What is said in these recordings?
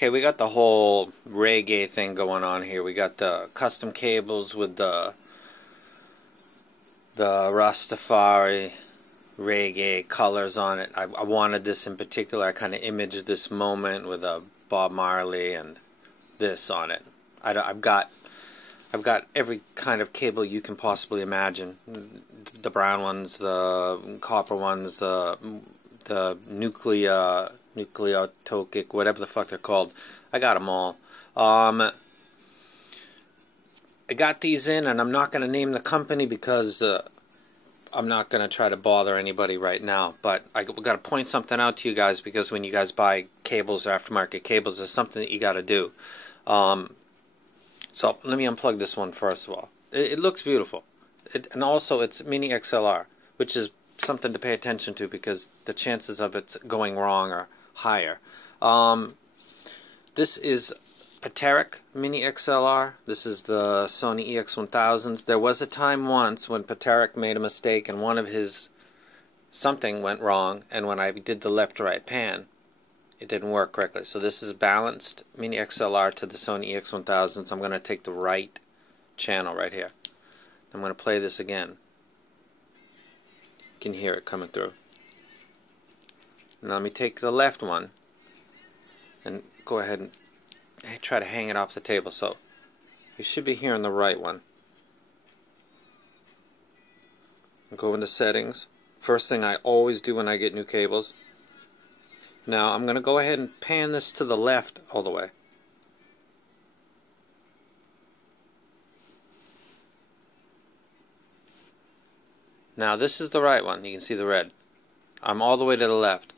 Okay, we got the whole reggae thing going on here. We got the custom cables with the Rastafari reggae colors on it. I wanted this in particular. I kind of imaged this moment with a Bob Marley and this on it. I've got every kind of cable you can possibly imagine. The brown ones, the copper ones, the nucleotokic, whatever the fuck they're called. I got them all. I got these in, and I'm not going to name the company because I'm not going to try to bother anybody right now. But I got to point something out to you guys, because when you guys buy cables or aftermarket cables, there's something that you got to do. So let me unplug this one first of all. It looks beautiful. And also it's Mini XLR, which is something to pay attention to because the chances of it going wrong are higher. This is Pateric Mini XLR. This is the Sony EX1000s. There was a time once when Pateric made a mistake and one of his something went wrong, and when I did the left to right pan, it didn't work correctly. So this is balanced Mini XLR to the Sony EX1000s. I'm going to take the right channel right here. I'm going to play this again. You can hear it coming through. Now let me take the left one and go ahead and try to hang it off the table. So you should be hearing the right one. Go into settings. First thing I always do when I get new cables. Now I'm going to go ahead and pan this to the left all the way. Now this is the right one. You can see the red. I'm all the way to the left.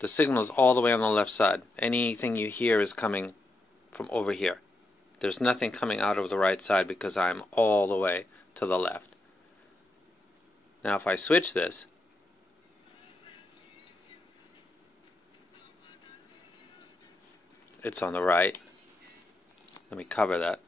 The signal is all the way on the left side. Anything you hear is coming from over here. There's nothing coming out of the right side because I'm all the way to the left. Now if I switch this, it's on the right. Let me cover that.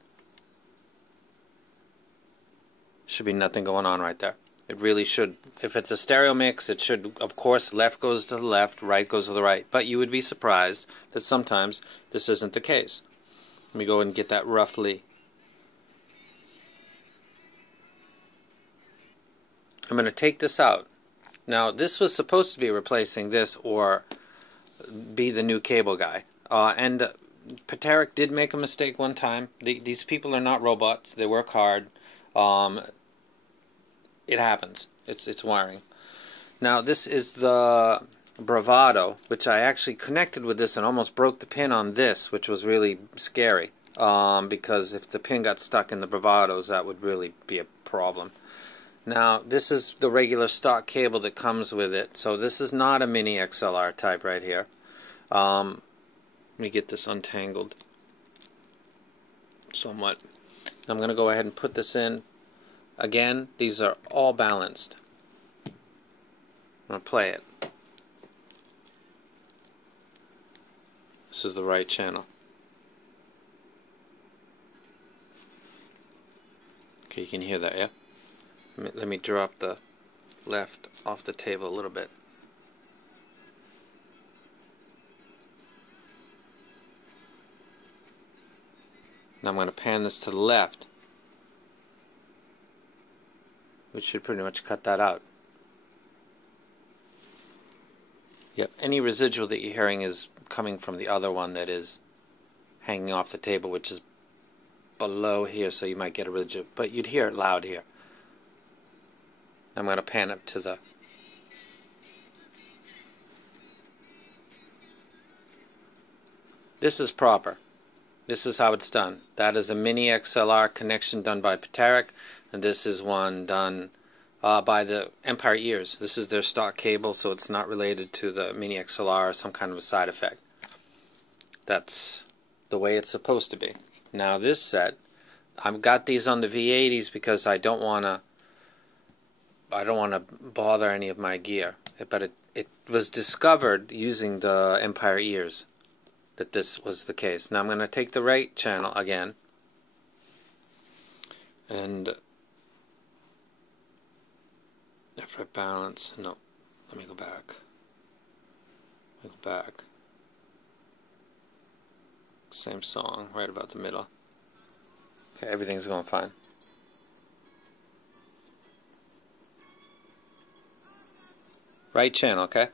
Should be nothing going on right there. It really should. If it's a stereo mix, it should, of course, left goes to the left, right goes to the right. But you would be surprised that sometimes this isn't the case. Let me go and get that roughly. I'm going to take this out. Now, this was supposed to be replacing this or be the new cable guy. And Pateric did make a mistake one time. These people are not robots. They work hard. It happens. It's wiring. Now this is the Bravado, which I actually connected with this and almost broke the pin on this, which was really scary. Because if the pin got stuck in the Bravados, that would really be a problem. Now this is the regular stock cable that comes with it. So this is not a Mini XLR type right here. Let me get this untangled somewhat. I'm going to go ahead and put this in. Again, these are all balanced. I'm going to play it. This is the right channel. Okay, you can hear that, yeah? Let me drop the left off the table a little bit. Now I'm going to pan this to the left, which should pretty much cut that out. Yep, any residual that you're hearing is coming from the other one that is hanging off the table, which is below here, so you might get a residual, but you'd hear it loud here. I'm going to pan it to the... This is proper. This is how it's done. That is a Mini XLR connection done by Pateric, and this is one done by the Empire Ears. This is their stock cable, so it's not related to the Mini XLR or some kind of a side effect. That's the way it's supposed to be. Now this set, I've got these on the V80s because I don't want to bother any of my gear. But it was discovered using the Empire Ears that this was the case. Now I'm going to take the right channel again and after I balance, no, let me go back. Same song, right about the middle. Okay, everything's going fine. Right channel, okay?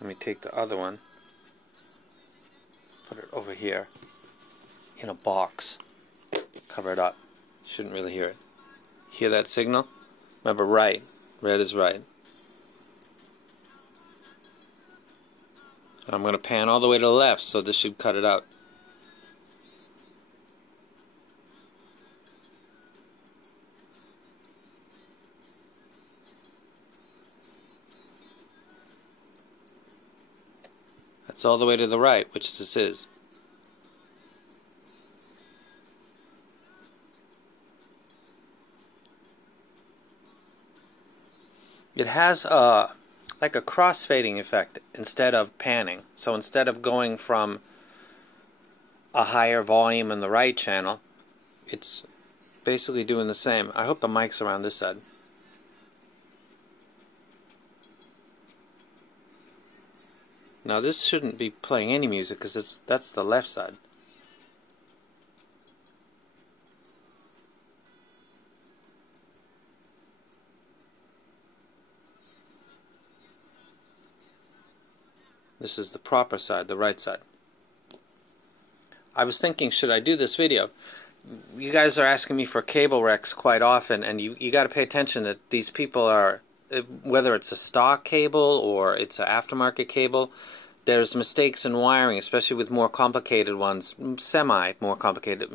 Let me take the other one, put it over here in a box, cover it up. Shouldn't really hear it. Hear that signal? Remember, right. Red is right. I'm going to pan all the way to the left, so this should cut it out. That's all the way to the right, which this is. It has like a crossfading effect instead of panning. So instead of going from a higher volume in the right channel, it's basically doing the same. I hope the mic's around this side. Now this shouldn't be playing any music because that's the left side. This is the proper side, the right side. I was thinking, should I do this video? You guys are asking me for cable wrecks quite often, and you got to pay attention that these people are, whether it's a stock cable or it's an aftermarket cable, there's mistakes in wiring, especially with more complicated ones, semi more complicated,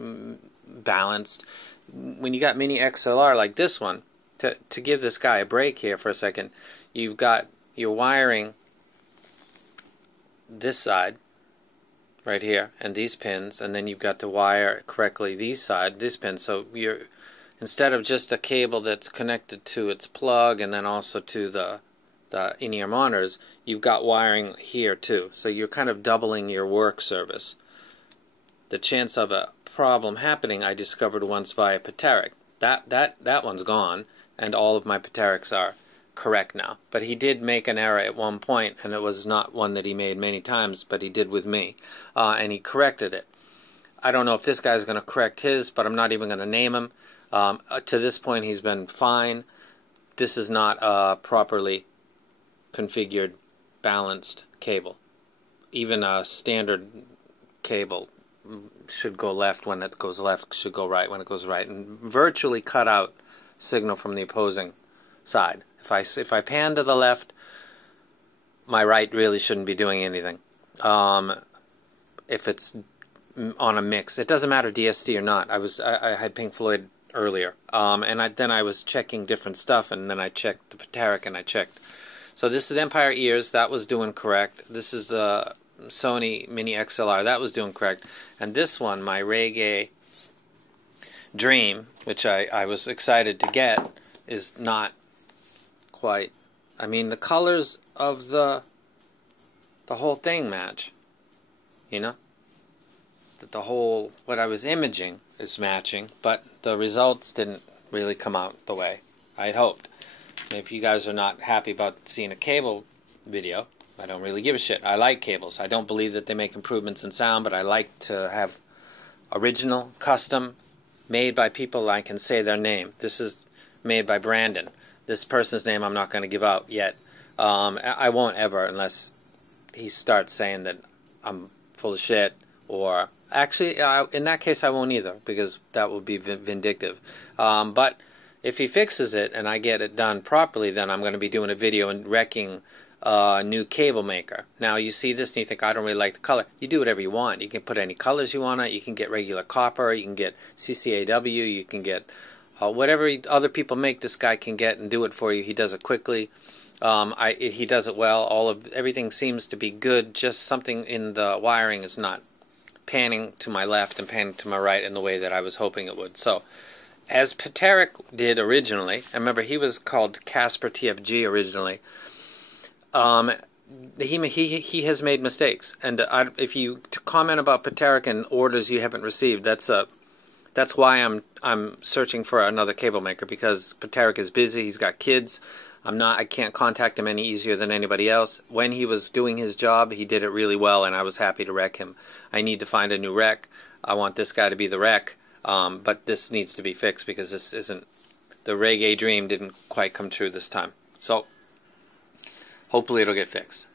balanced. When you got mini XLR like this one, to give this guy a break here for a second, you've got your wiring this side right here and these pins, and then you've got to wire correctly this pin. So you're, instead of just a cable that's connected to its plug and then also to the in-ear monitors, you've got wiring here too. So you're kind of doubling your work service. The chance of a problem happening I discovered once via Pateric. That one's gone, and all of my Paterics are correct now. But he did make an error at one point, and it was not one that he made many times, but he did with me, and he corrected it. I don't know if this guy's going to correct his, but I'm not even going to name him. To this point he's been fine. This is not a properly configured balanced cable. Even a standard cable should go left when it goes left, should go right when it goes right, and virtually cut out signal from the opposing side. If I pan to the left, my right really shouldn't be doing anything. If it's on a mix, it doesn't matter DSD or not. I had Pink Floyd earlier, and then I was checking different stuff, and then I checked the Pateric, and I checked. So this is Empire Ears, that was doing correct. This is the Sony Mini XLR, that was doing correct. And this one, my Reggae Dream, which I was excited to get, is not quite. I mean, the colors of the whole thing match, you know? The whole, what I was imaging is matching, but the results didn't really come out the way I had hoped. If you guys are not happy about seeing a cable video, I don't really give a shit. I like cables. I don't believe that they make improvements in sound, but I like to have original, custom, made by people I can say their name. This is made by Brandon. This person's name I'm not going to give out yet. I won't ever unless he starts saying that I'm full of shit, or actually in that case I won't either, because that will be vindictive. But if he fixes it and I get it done properly, then I'm going to be doing a video and wrecking a new cable maker. Now you see this and you think, I don't really like the color. You do whatever you want. You can put any colors you want on it. You can get regular copper, you can get CCAW, you can get whatever other people make, this guy can get and do it for you. He does it quickly. He does it well. Everything seems to be good, just something in the wiring is not panning to my left and panning to my right in the way that I was hoping it would. So, as Pateric did originally, I remember he was called Casper TFG originally, he has made mistakes. And if you comment about Pateric and orders you haven't received, that's a That's why I'm searching for another cable maker, because Paterick is busy. He's got kids. I can't contact him any easier than anybody else. When he was doing his job, he did it really well, and I was happy to wreck him. I need to find a new wreck. I want this guy to be the wreck, but this needs to be fixed, because this isn't, the reggae dream didn't quite come true this time. So hopefully it'll get fixed.